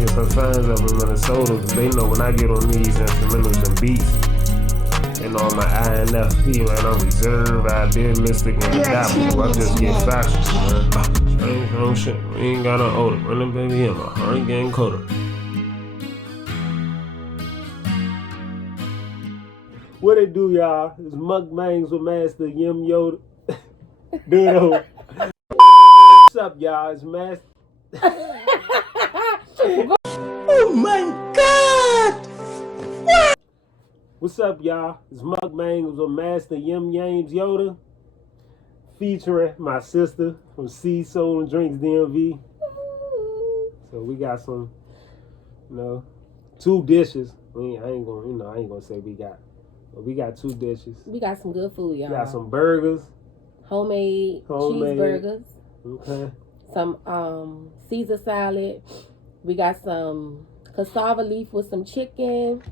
Niggas some fans up in Minnesota, they know when I get on these instrumentals and beats. And on my INFP, man, I'm reserved, idealistic, and adaptable. I just get factual, man. Ain't shit. We ain't got no older. Running baby in my heart getting colder. What it do, y'all? It's Mukbangs with Master Yoda. Dude, what's up, y'all? It's Master. Oh my God! What's up, y'all? It's Mukbangs with Master Yames Yoda, featuring my sister from Sea Soul and Drinks DMV. So we got some, 2 dishes. I ain't gonna say we got, but we got 2 dishes. We got some good food, y'all. We got some burgers, homemade cheeseburgers. Okay. Some Caesar salad. We got some cassava leaf with some chicken.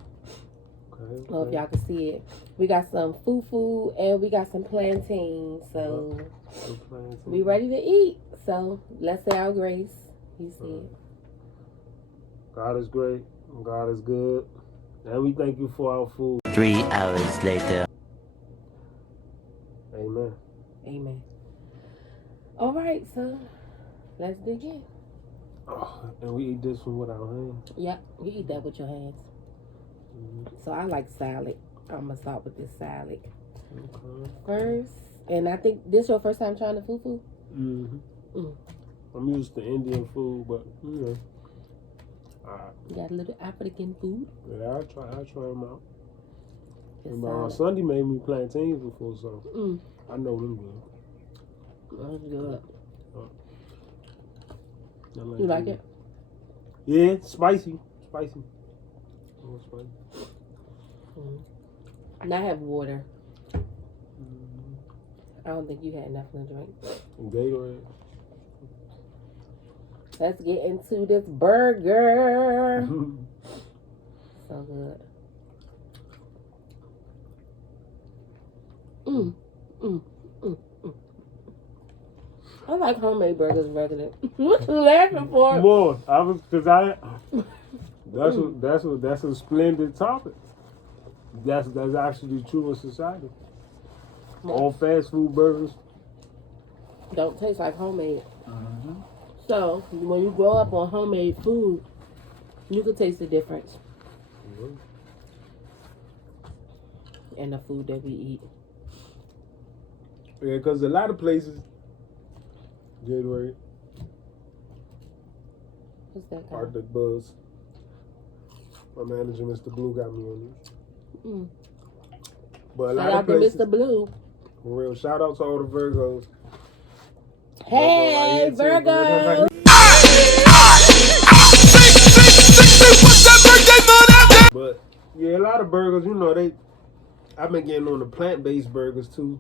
I don't know if y'all can see it. We got some fufu and we got some plantains. So we ready to eat. So let's say our grace. He said, God is great. God is good. And we thank you for our food. 3 hours later. Amen. Amen. All right, so let's dig in. Oh, and we eat this one with our hands. Yep, you eat that with your hands. So I like salad. I'm gonna start with this salad first. And I think this your first time trying the fufu? I'm used to Indian food, but you got a little African food. Yeah, I try them out. And Sunday made me plantains before, so I know them good. That's good. Like you like it? Yeah, spicy. Spicy. And I have water. I don't think you had nothing to drink. And Gatorade. Let's get into this burger. So good. I like homemade burgers regular. What you laughing for? More. That's a splendid topic. That's actually true in society. All fast food burgers don't taste like homemade. So when you grow up on homemade food, you can taste the difference in the food that we eat. Yeah, because a lot of places, January, what's that called? Arctic Buzz. My manager, Mr. Blue, got me on this. But a lot of places, Mr. Blue. For real, shout out to all the Virgos. Hey, Virgo! But yeah, a lot of burgers, I've been getting on the plant-based burgers too.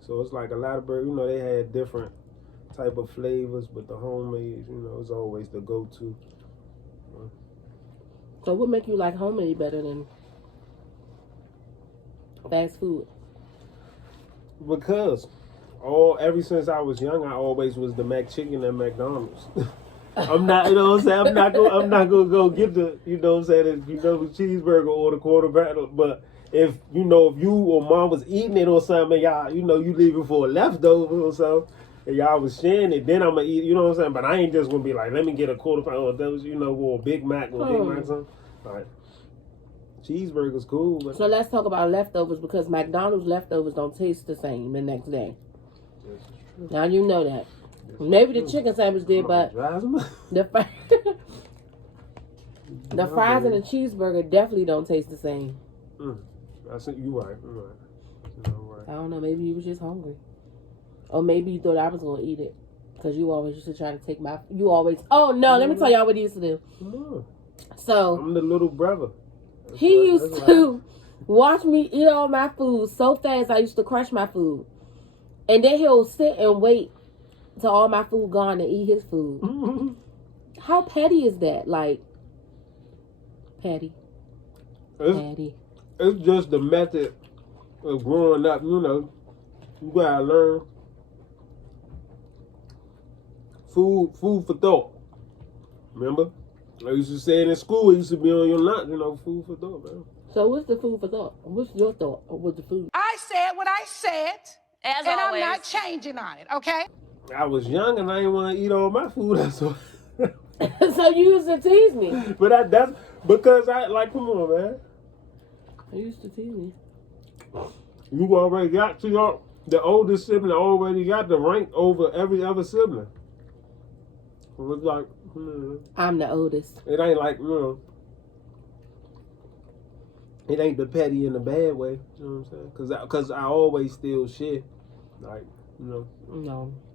So it's like a lot of burgers, they had different type of flavors, but the homemade, is always the go-to. So what make you like homemade better than fast food? Because ever since I was young, I always was the McChicken at McDonald's. I'm not, I'm not gonna go get the, the cheeseburger or the quarter pounder. But if you or mom was eating it or something, y'all, you leave it for a leftover or something, and y'all was sharing it, then I'm gonna eat. You know what I'm saying? But I ain't just gonna be like, let me get a quarter pounder or those, or a Big Mac or Big Mac or something. Like, cheeseburger's cool. But so let's talk about leftovers, because McDonald's leftovers don't taste the same the next day. Now you know that. Maybe the chicken sandwich did, but the fries and the cheeseburger definitely don't taste the same. I think you're right. I don't know. Maybe you was just hungry, or maybe you thought I was gonna eat it, because you always used to try to take my. You always. Oh no! Let me tell y'all what he used to do. So I'm the little brother. He used to watch me eat all my food so fast. I used to crush my food, and then he'll sit and wait till all my food gone to eat his food. How petty is that? Like, petty. It's just the method of growing up. You gotta learn food for thought. Remember, I used to say it in school. It used to be on your lunch, food for thought, man. So what's the food for thought? What's your thought with the food? I said what I said, and always. I'm not changing on it, okay? I was young and I didn't want to eat all my food. That's why. So you used to tease me. But that's because come on, man. You used to tease me. You already got the oldest sibling already got the rank over every other sibling. It was like, I'm the oldest. it ain't like, it ain't the petty in the bad way. You know what I'm saying? Because I always steal shit. Like, No.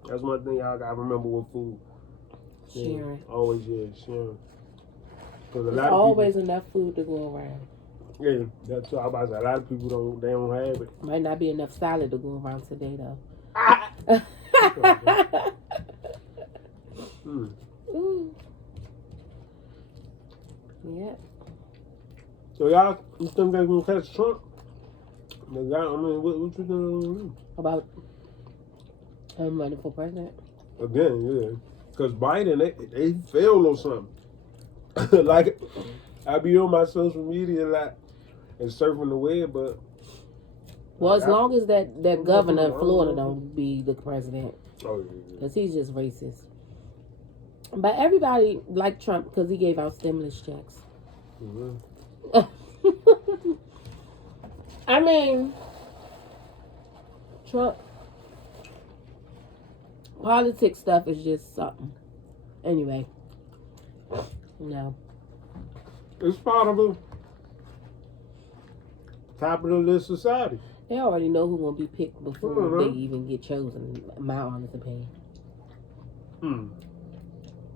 That's one thing I remember with food. Sharing. Yeah, always, sharing. Because There's always enough food to go around. Yeah, that's what I about to say. A lot of people don't have it. Might not be enough salad to go around today, though. Yeah. So y'all, you think they're gonna catch Trump? What you think they're gonna do? About him running for president? Again, yeah. Because Biden, they failed or something. Like, I be on my social media a lot and surfing the web, but... Well, as long as that governor of Florida don't be the president. Oh, yeah. Because he's just racist. But everybody liked Trump because he gave out stimulus checks. Mm-hmm. I mean, Trump... Politics stuff is just something. Anyway. No. It's part of a capitalist society. They already know who's going to be picked before they even get chosen, in my honest opinion.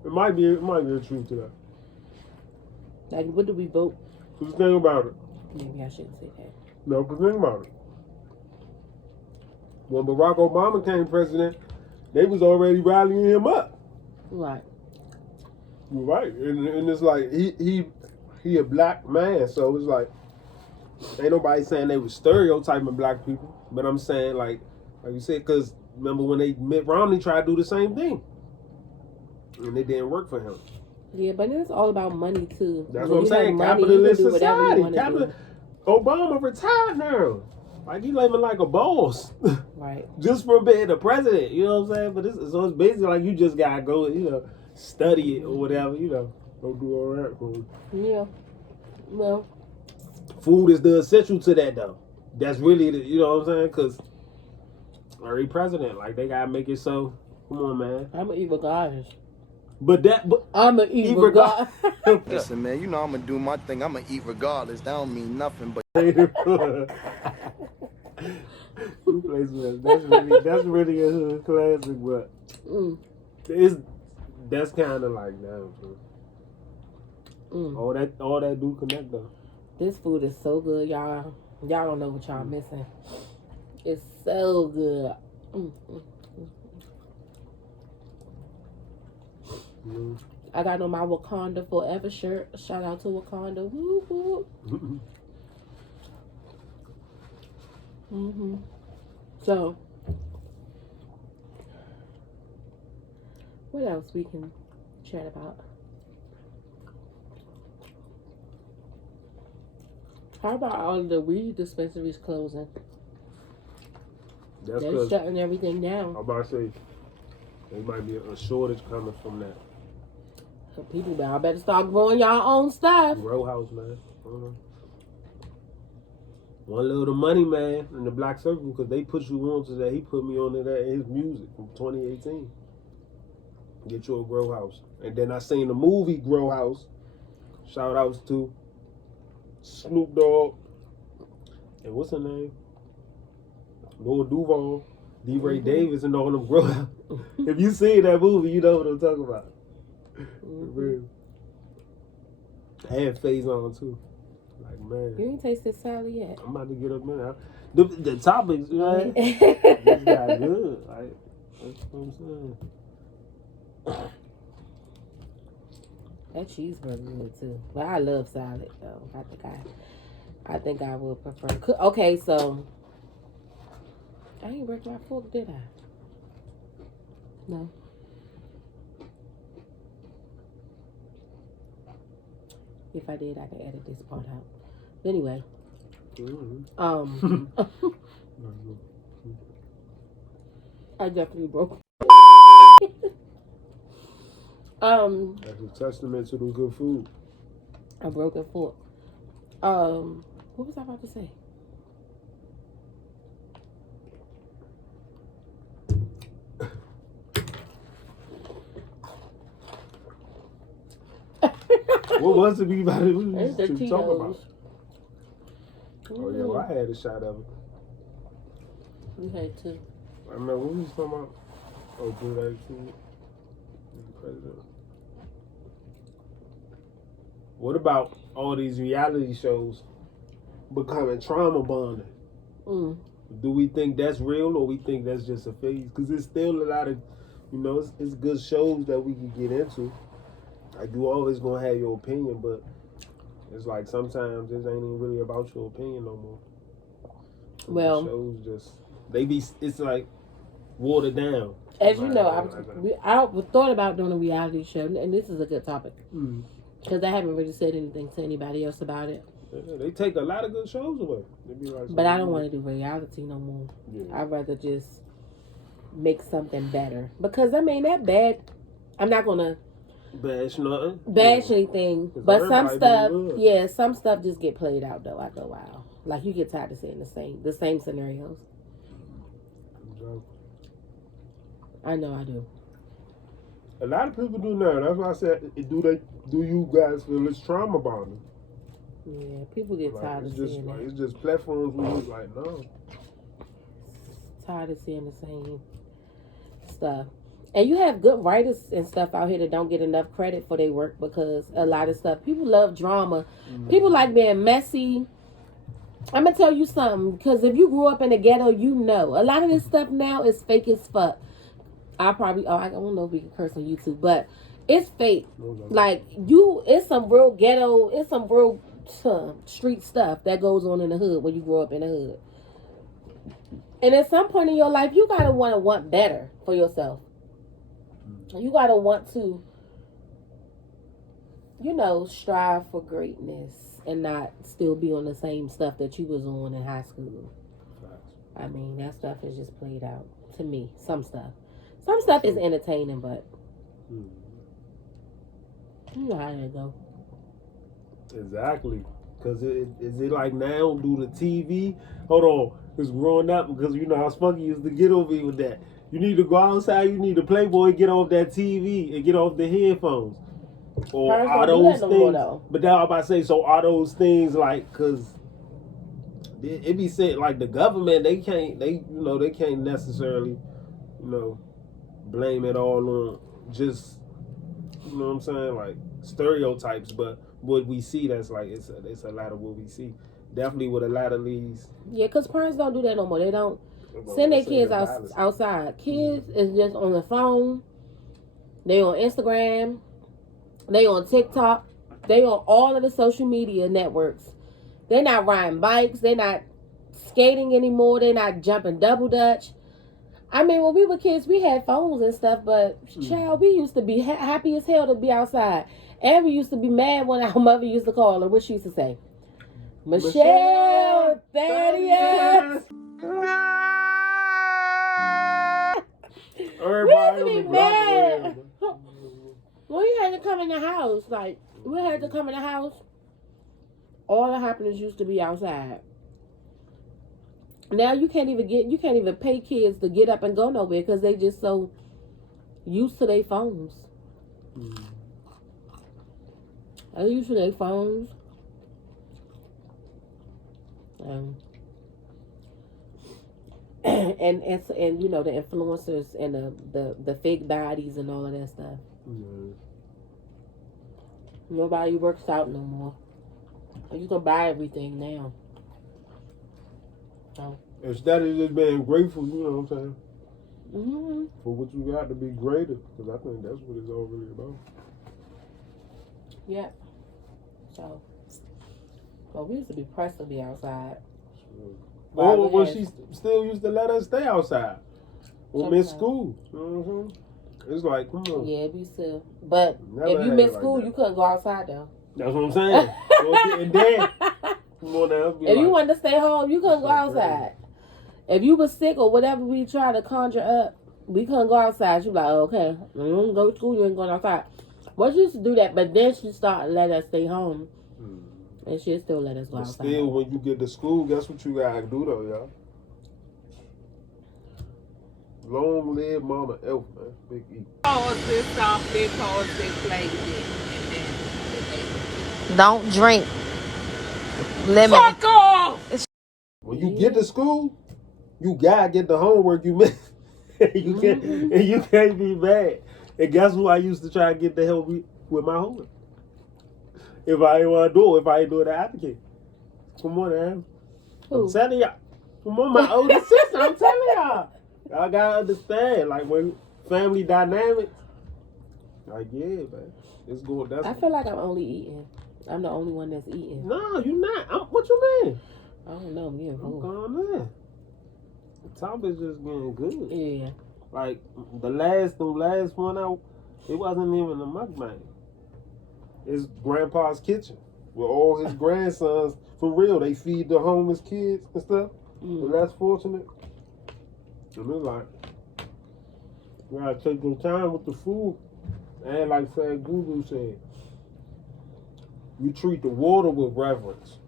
It might be a truth to that. Like, what do we vote? Just think about it. Maybe I shouldn't say that. No, but think about it. When Barack Obama became president, they was already rallying him up. Right. Right. And it's like, he a black man, so it's like, ain't nobody saying they was stereotyping black people, but I'm saying, like you said, because remember when Mitt Romney tried to do the same thing, and it didn't work for him. Yeah, but it's all about money too. That's what I'm saying. Capitalist society. Obama retired now. Like, he living like a boss. Right. Just from being the president. You know what I'm saying? But so it's basically like you just gotta go, study it or whatever, Go do all that for it. Yeah. Well, food is the essential to that, though. That's really, you know what I'm saying? Because every president, like, they gotta make it so. Come on, man. I'm gonna eat regardless. But I'm gonna eat regardless. Listen, man, I'm gonna do my thing. I'm gonna eat regardless. That don't mean nothing, but. That's really a hood classic, but that's kind of like now, bro. All that do connect though. This food is so good, y'all. Y'all don't know what y'all missing. It's so good. I got on my Wakanda Forever shirt. Shout out to Wakanda. Woo woo. So, what else we can chat about? How about all the weed dispensaries closing? They're shutting everything down. I'm about to say, there might be a shortage coming from that. So people better start growing y'all own stuff. Grow house, man. One little money, man, in the Black Circle, because they put you on to that. He put me on to that in his music from 2018. Get you a grow house. And then I seen the movie Grow House. Shout outs to Snoop Dogg. And what's her name? Lord Duval, D. Ray Davis, and all them grow house. If you see that movie, you know what I'm talking about. I had phase on too. Like, man. You ain't tasted salad yet. I'm about to get up in there. The topics, man. This got good. Like, that's what I'm saying. That cheeseburger good too. But I love salad though. I think I would prefer. Okay, so I ain't break my fork, did I? No. If I did, I could edit this part out. But anyway. I definitely broke. That's a testament to the good food. A broken foot. What was I about to say? What was it we about to It's the talk about? Cheetos. Oh yeah, well, I had a shot of it. You had two. I remember what we was talking about. Oh, good food. President. What about all these reality shows becoming trauma bonding? Do we think that's real or we think that's just a phase? Because there's still a lot of, it's good shows that we can get into. Like, you always gonna have your opinion, but it's like sometimes it ain't even really about your opinion no more. Well, the shows just it's like watered down. As you know, I thought about doing a reality show, and this is a good topic because I haven't really said anything to anybody else about it. Yeah, they take a lot of good shows away. But I don't want to do reality no more. Yeah. I'd rather just make something better because that bad. I'm not gonna bash anything, but some stuff just get played out though after a while. Like you get tired of seeing the same scenarios. Exactly. I know I do. A lot of people do now. That's why I said, do you guys feel it's trauma bonding? Yeah, people get tired of seeing that. It's just platforms where it's like, no. Tired of seeing the same stuff. And you have good writers and stuff out here that don't get enough credit for their work because a lot of stuff. People love drama. People like being messy. I'm going to tell you something. Because if you grew up in the ghetto, you know. A lot of this stuff now is fake as fuck. I don't know if we can curse on YouTube, but it's fake. Like, it's some real ghetto, it's some real street stuff that goes on in the hood when you grow up in the hood. And at some point in your life, you gotta want better for yourself. You gotta want to, strive for greatness and not still be on the same stuff that you was on in high school. I mean, that stuff is just played out to me. Some stuff is entertaining, but you know how they go. Exactly. Because is it like now, do the TV? Hold on. Because growing up, because you know how Spunky used to get over you with that. You need to go outside, you need to Playboy, get off that TV and get off the headphones. Or are those things? But now I'm about to say, so are those things like, because it be said, like the government, they can't necessarily, blame it all on just, you know what I'm saying, like stereotypes, but what we see, that's like, it's a lot of what we see. Definitely with a lot of these. Yeah, because parents don't do that no more. They don't send their kids outside. Kids is just on the phone. They on Instagram. They on TikTok. They on all of the social media networks. They're not riding bikes. They're not skating anymore. They're not jumping double dutch. I mean, when we were kids, we had phones and stuff, but child, we used to be happy as hell to be outside. And we used to be mad when our mother used to call her. What she used to say? Michelle Thaddeus. We used to be mad. We had to come in the house. Like, we had to come in the house. All the happenings used to be outside. Now you can't even pay kids to get up and go nowhere because they just so used to their phones. They're used to their phones. And the influencers and the fake bodies and all of that stuff. Nobody works out no more. You can buy everything now. So. Instead of just being grateful, you know what I'm saying? For what you got, to be greater, because I think that's what it's all really about. Yeah. So, well, we used to be pressed to be outside. Or when she still used to let us stay outside. Or miss school. You know what I'm saying? It's like, come on. Yeah, we still. But if you missed school, you couldn't go outside though. That's what I'm saying. And then, come on now. If you wanted to stay home, you couldn't go outside. If you was sick or whatever we try to conjure up, we couldn't go outside. She was like, oh, okay, you don't go to school, you ain't going outside. Well, she used to do that, but then she started letting us stay home. And she'll still let us go outside. Still, when you get to school, guess what you gotta do though, y'all? Long live Mama Elf, man. Big E. Don't drink. Lemon. Fuck off! When you get to school, you gotta get the homework you missed. You can't, and you can't be mad. And guess who I used to try to get the help with my homework? If I ain't want to do it, if I ain't do it, I advocate. Come on, man. I'm telling y'all. Come on, my older sister. I'm telling y'all. Y'all gotta understand, like when family dynamics. Like man, it's going. That's. I feel like I'm only eating. I'm the only one that's eating. No, you're not. What you mean? I don't know. I'm getting full. I'm going in. The top is just getting good. Yeah. Like the last one out, it wasn't even a mukbang. It's Grandpa's kitchen with all his grandsons. For real, they feed the homeless kids and stuff. The less fortunate. And it's like, you gotta take some time with the food. And like Fat Guru said, you treat the water with reverence.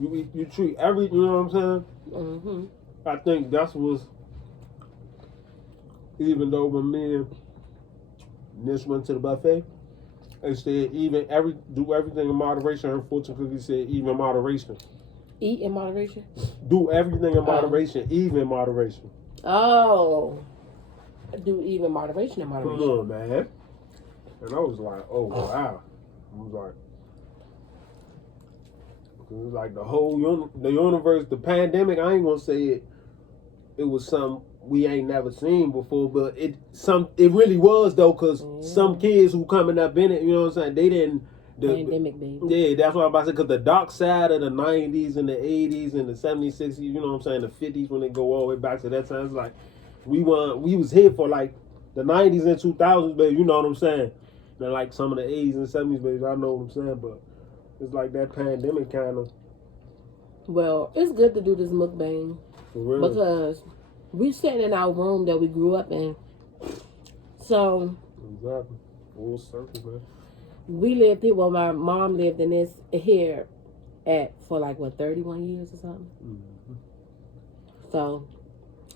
You treat everything, you know what I'm saying? I think that's what's, even though when me and Nish went to the buffet, they said do everything in moderation. Unfortunately, he said even moderation. Eat in moderation? Do everything in moderation, even moderation. Oh. Do even moderation in moderation. Come on, man. And I was like, oh, wow. I was like, it was like the whole the universe, the pandemic, I ain't gonna say it was something we ain't never seen before, but it really was though, because some kids who coming up in it, you know what I'm saying, they didn't. Pandemic, baby. Yeah, that's what I'm about to say, because the dark side of the 90s and the 80s and the 70s, 60s, you know what I'm saying, the 50s when they go all the way back to that time, it's like, we was here for like the 90s and 2000s, baby, you know what I'm saying? And like some of the 80s and 70s, baby, I know what I'm saying, but it's like that pandemic kind of. Well, it's good to do this mukbang. For real. Because we sitting in our room that we grew up in. So. Exactly. Full circle, man. We lived here, well, my mom lived in this here for like, 31 years or something? So,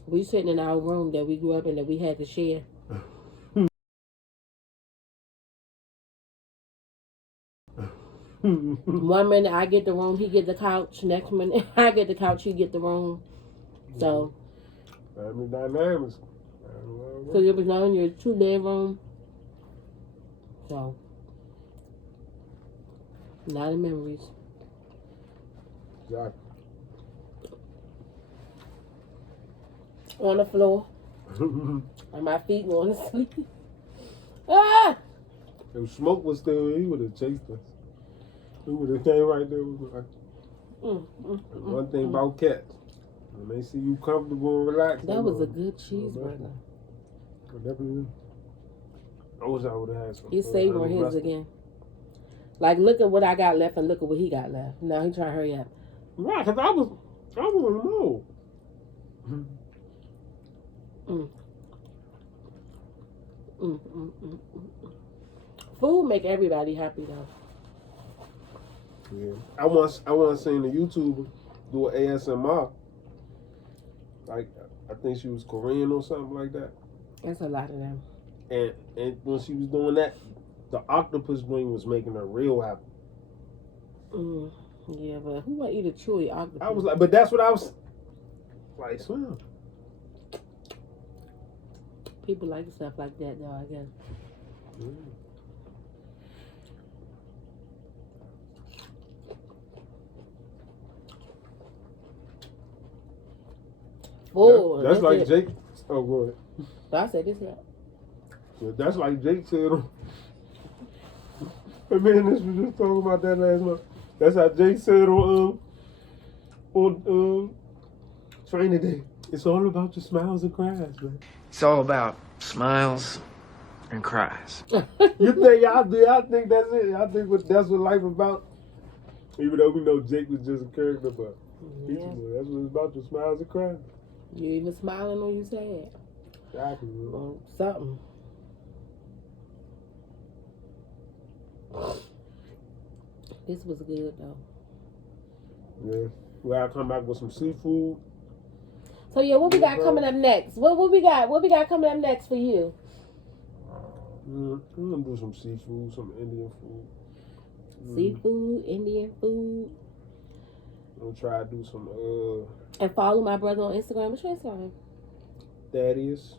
we sitting in our room that we grew up in that we had to share. One minute I get the room, he get the couch. Next minute I get the couch, he get the room. So. Family dynamics. So it was on your 2-bedroom. So. A lot of memories. Exactly. On the floor. And my feet going to sleep. Ah! If Smoke was still here, he would have chased us. He would have came right there. Like, one thing about cats, when they see you comfortable and relaxed. That was a good cheeseburger. I wish I would have had some. He's savoring his again. Like, look at what I got left and look at what he got left. Now he trying to hurry up. Right, because I was in the mood. Food make everybody happy though. Yeah, I once seen a YouTuber do an ASMR. Like, I think she was Korean or something like that. That's a lot of them. And when she was doing that, the octopus ring was making her real happy. Yeah, but who want to eat a chewy octopus? I was like, but that's what I was like. Swim. People like stuff like that, though, I guess. Oh, that's like it. Jake. Oh, go ahead. I said this. That's like Jake said. Me and this was just talking about that last month. That's how Jake said on training day. It's all about your smiles and cries, man. It's all about smiles and cries. You think y'all think that's it? Y'all think that's what life about? Even though we know Jake was just a character, but Yeah. that's what it's about, the smiles and crying. You even smiling when you sad. Exactly. Man. Something. This was good though. Yeah. We gotta come back with some seafood. So yeah, what we got coming up next? What we got? What we got coming up next for you? We're gonna do some seafood, some Indian food. Seafood, Indian food. I'm gonna try to do some And follow my brother on Instagram. What's your Instagram? Thaddeus.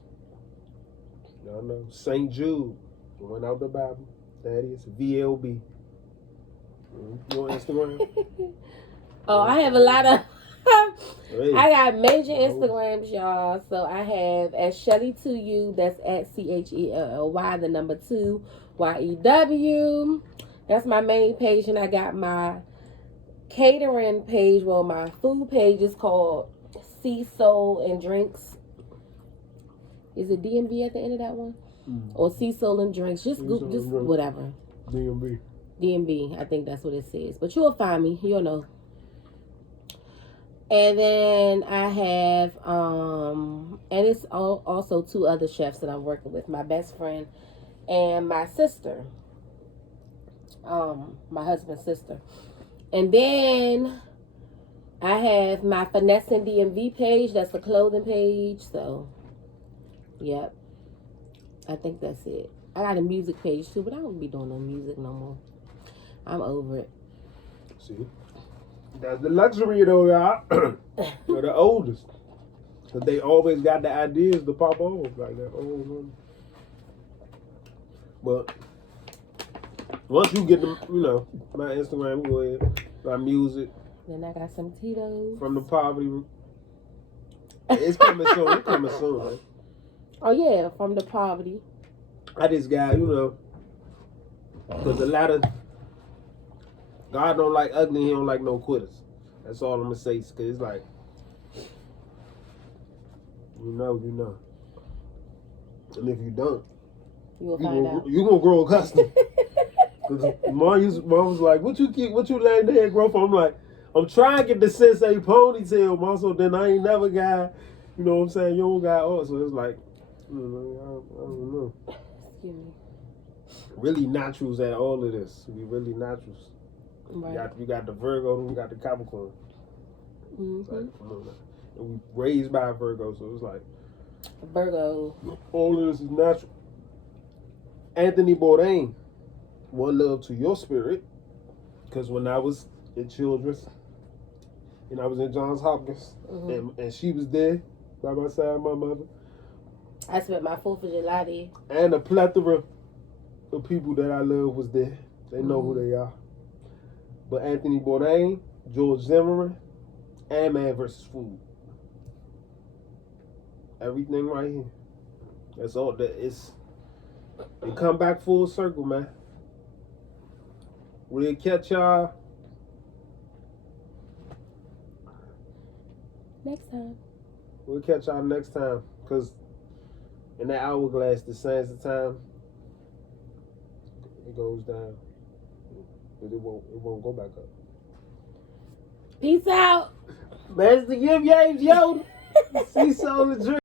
Y'all know. St. Jude. The one out the Bible. Thaddeus. VLB. You on Instagram? Oh, I have a lot of Hey. I got major Instagrams, y'all. So I have at Chelly2U, that's at CHELLY, the number 2 YEW. That's my main page, and I got my catering page. Well, my food page is called Sea Soul and Drinks. Is it DMV at the end of that one? Or Sea Soul and Drinks? Just Google, just whatever. DMV. DMV, I think that's what it says. But you'll find me. You'll know. And then I have, and it's also 2 other chefs that I'm working with. My best friend and my sister. My husband's sister. And then I have my Finessing DMV page. That's the clothing page. So, yep. I think that's it. I got a music page too, but I don't be doing no music no more. I'm over it. See? That's the luxury though, y'all. They're the oldest. But they always got the ideas to pop off like that. Oh, but once you get the, my Instagram, go ahead, my music. Then I got some Tito's. From the poverty. It's coming soon. It's coming soon, man. Oh, yeah, from the poverty. I just got, because a lot of, God don't like ugly, he don't like no quitters. That's all I'm going to say, because it's like, you know. And if you don't, you'll find out. You're going to grow accustomed. Because mom was like, what you letting the hair grow from? I'm like, I'm trying to get the sensei ponytail, mom, so then I ain't never got, you know what I'm saying, you don't got all, so it's like, I don't know. Excuse me. Really naturals at all of this. We really naturals. Right. You got the Virgo, then we got the Capricorn. Mm-hmm. Like, come on now. And we raised by a Virgo, so it's like Virgo. all of this is natural. Anthony Bourdain, one love to your spirit. Because when I was in Children's, and I was in Johns Hopkins, and she was there by my side, my mother. I spent my 4th of July there. And a plethora of people that I love was there. They know who they are. But Anthony Bourdain, George Zimmerman, and Man vs. Food. Everything right here. That's all that is. It come back full circle, man. We'll catch y'all next time. We'll catch y'all next time. Because in that hourglass, the sands of time, it goes down. But it won't go back up. Peace out. That's the give Yames, Yoda. See, soul, and drink.